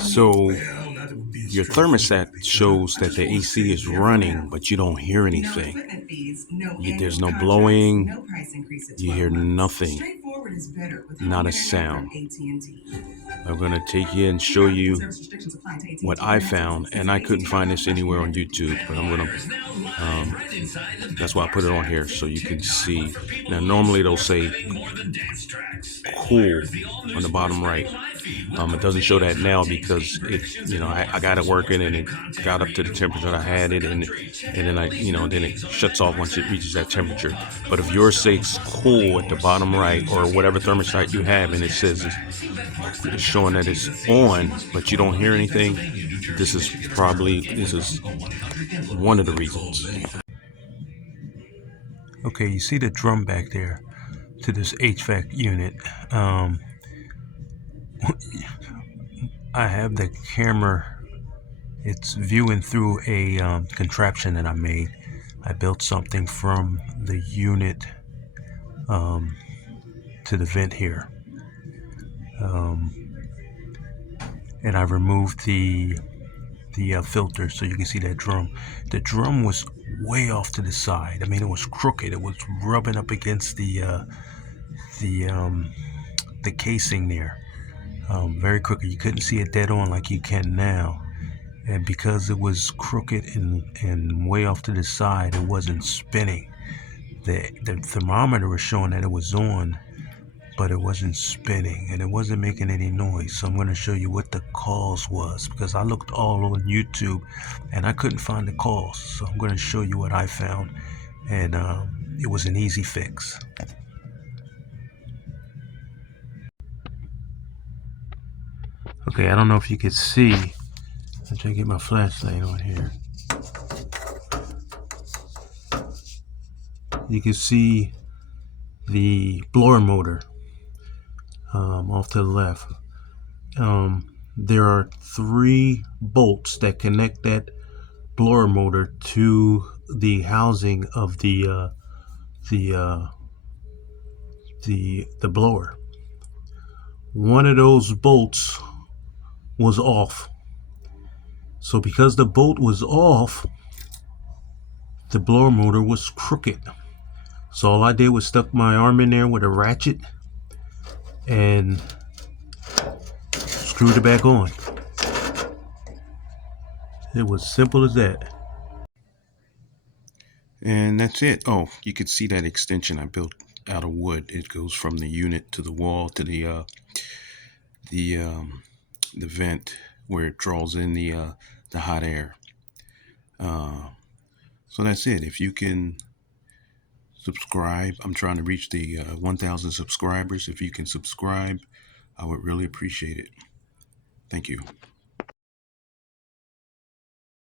So your thermostat shows that the AC is running, but you don't hear anything. There's no blowing. You hear nothing, not a sound. I'm going to take you and show you what I found, and I couldn't find this anywhere on YouTube, but I'm going to, that's why I put it on here so you can see. Now, normally they'll say cool on the bottom right. It doesn't show that now because I got it working and it got up to the temperature that I had it, and then then it shuts off once it reaches that temperature. But if yours says cool at the bottom right, or whatever thermostat you have, and it says it's showing that it's on, but you don't hear anything, this is one of the reasons. Okay, you see the drum back there to this HVAC unit. I have the camera, it's viewing through a contraption that I made. I built something from the unit to the vent here. And I removed the filter so you can see that drum. The drum was way off to the side. I mean, it was crooked. It was rubbing up against the casing there. Very crooked. You couldn't see it dead on like you can now. And because it was crooked and way off to the side, it wasn't spinning. The thermometer was showing that it was on, but it wasn't spinning and it wasn't making any noise. So I'm going to show you what the cause was, because I looked all on YouTube and I couldn't find the cause. So I'm going to show you what I found, and it was an easy fix. Okay, I don't know if you could see. I'm trying to get my flashlight on here. You can see the blower motor off to the left. There are 3 bolts that connect that blower motor to the housing of the blower. One of those bolts was off. So because the bolt was off, the blower motor was crooked. So all I did was stuck my arm in there with a ratchet and screwed it back on. It was simple as that. And that's it. Oh, you could see that extension I built out of wood. It goes from the unit to the wall to the vent where it draws in the hot air. So that's it. If you can subscribe, I'm trying to reach the 1,000 subscribers. If you can subscribe, I would really appreciate it. Thank you.